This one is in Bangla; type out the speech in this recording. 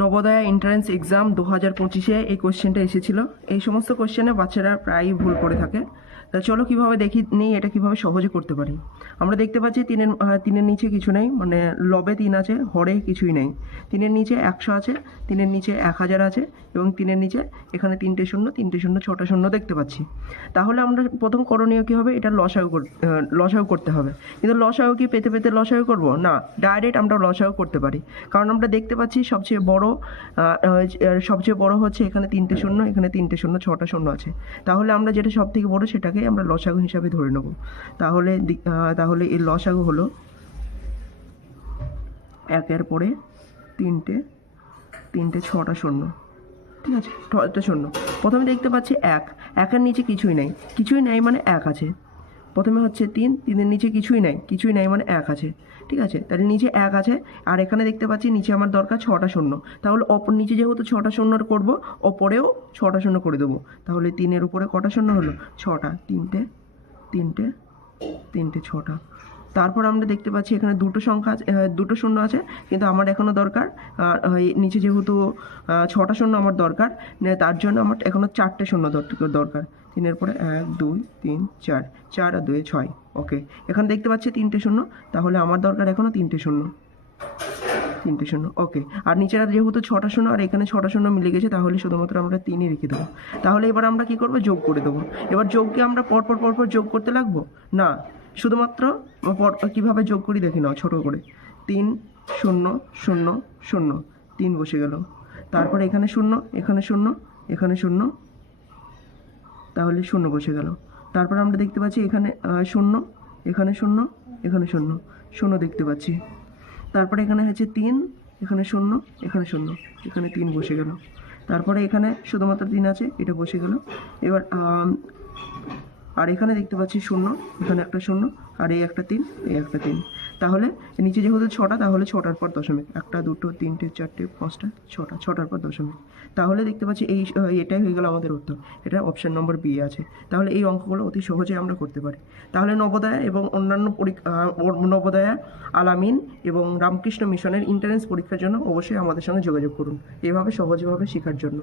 নবোদয়া এন্ট্রান্স এক্সাম 2025-এ এই কোশ্চেনটা এসেছিল। এই সমস্ত কোশ্চেনে বাচ্চারা প্রায়ই ভুল করে থাকে। তা চলো কীভাবে দেখি নিই এটা কীভাবে সহজে করতে পারি। আমরা দেখতে পাচ্ছি তিনের নিচে কিছু নেই, মানে লবে 3 আছে, হরে কিছুই নেই। তিনের নিচে 100 আছে, তিনের নিচে 1000 আছে এবং তিনের নিচে এখানে 3টে শূন্য 6টা শূন্য দেখতে পাচ্ছি। তাহলে আমরা প্রথম করণীয় কী হবে, এটা লসাগু করতে হবে। কিন্তু লসাগু কি পেতে পেতে লসাগু করব না, ডাইরেক্ট আমরা লসাগু করতে পারি। কারণ আমরা দেখতে পাচ্ছি সবচেয়ে বড় হচ্ছে এখানে 3টে শূন্য, এখানে 3টে শূন্য, 6টা শূন্য আছে। তাহলে আমরা যেটা সব থেকে বড় সেটাকে আমরা লসাগু হিসাবে ধরে নেব। তাহলে এর লসাগু হলো 1-এর পরে 3টে 6টা শূন্য, ঠিক আছে, 6টা শূন্য। প্রথমে দেখতে পাচ্ছি 1-এর নিচে কিছুই নেই মানে 1 আছে। প্রথমে হচ্ছে 3-এর নিচে কিছুই নাই মানে 1 আছে, ঠিক আছে। তাহলে নিচে 1 আছে, আর এখানে দেখতে পাচ্ছি নিচে আমার দরকার 6টা শূন্য। তাহলে নিচে যেহেতু 6টা শূন্য করব, ওপরেও 6টা শূন্য করে দেবো। তাহলে 3-এর উপরে কটা শূন্য হলো? 6টা। 3টে 6টা। তারপর আমরা দেখতে পাচ্ছি এখানে দুটো শূন্য আছে, কিন্তু আমার এখনও দরকার নিচে যেহেতু 6টা শূন্য আমার দরকার, তার জন্য আমার এখনও 4টে শূন্য দরকার। 3-এর পরে 1 2 3 4, 4 আর 2 6। ওকে, এখানে দেখতে পাচ্ছি 3টে শূন্য, তাহলে আমার দরকার এখনও 3টে শূন্য। ওকে, আর নিচের যেহেতু 6টা শূন্য আর এখানে 6টা শূন্য মিলে গেছে, তাহলে শুধুমাত্র আমরা 3ই রেখে দেবো। তাহলে এবার আমরা কি করব, যোগ করে দেবো। এবার যোগকে আমরা পরপর যোগ করতে লাগবো না, শুধুমাত্র কীভাবে যোগ করি দেখি নাও ছোটো করে। 3 0 0 0, 3 বসে গেল। তারপরে এখানে শূন্য, এখানে শূন্য, এখানে শূন্য, তাহলে 0 বসে গেল। তারপর আমরা দেখতে পাচ্ছি এখানে শূন্য, এখানে শূন্য, এখানে শূন্য, 0 দেখতে পাচ্ছি। তারপরে এখানে হচ্ছে 3, এখানে শূন্য, এখানে শূন্য, এখানে 3 বসে গেল। তারপরে এখানে শুধুমাত্র 3 আছে, এটা বসে গেল। এবার আর এখানে দেখতে পাচ্ছি শূন্য, এখানে একটা শূন্য, আর এই একটা 3, এই একটা 3। তাহলে নিচে যেহেতু 6টা, তাহলে 6টার পর দশমিক, 1 2 3 4 5 6টা, 6টার পর দশমিক। তাহলে দেখতে পাচ্ছি এটাই হয়ে গেল আমাদের উত্তর। এটা অপশন নম্বর বি আছে। তাহলে এই অঙ্কগুলো অতি সহজে আমরা করতে পারি। তাহলে নবোদয়া এবং অন্যান্য নবোদয়া, আলামিন এবং রামকৃষ্ণ মিশনের এন্ট্রান্স পরীক্ষার জন্য অবশ্যই আমাদের সঙ্গে যোগাযোগ করুন, এভাবে সহজভাবে শেখার জন্য।